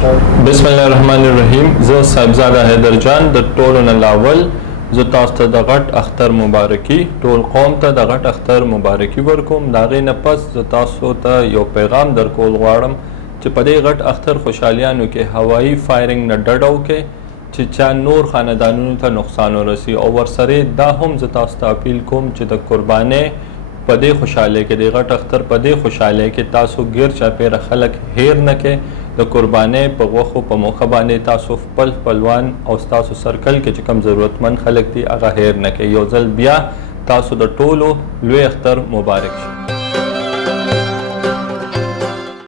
start. بسم الله الرحمن الرحیم. زه صاحبزاده حیدر جان د ټولو نه لاول زه تاسو ته د غټ اختر مبارکي ټول قوم ته د غټ اختر مبارکي ورکوم. د هغې نه پس زه تاسو ته یو پیغام درکول غواړم چې په دې غټ اختر خوشحالیانو کې هوایي فایرنګ نه ډډه وکړئ چې چا نور خاندانونو ته نقصان ورسي، او ورسره دا هم زه تاسو ته اپیل کوم چې د قربانۍ په دې خوشحالۍ کې د غټ اختر په دې خوشحالۍ کې تاسو ګیر چاپیره خلک هیر نه کړئ. د قربانۍ په غوښو په موقع باندې تاسو خپل خپلوان او ستاسو سرکل کې چې کوم ضرورتمند خلک دي هغه هیر نه کړئ. یو ځل بیا تاسو د ټولو لوی اختر مبارک شي.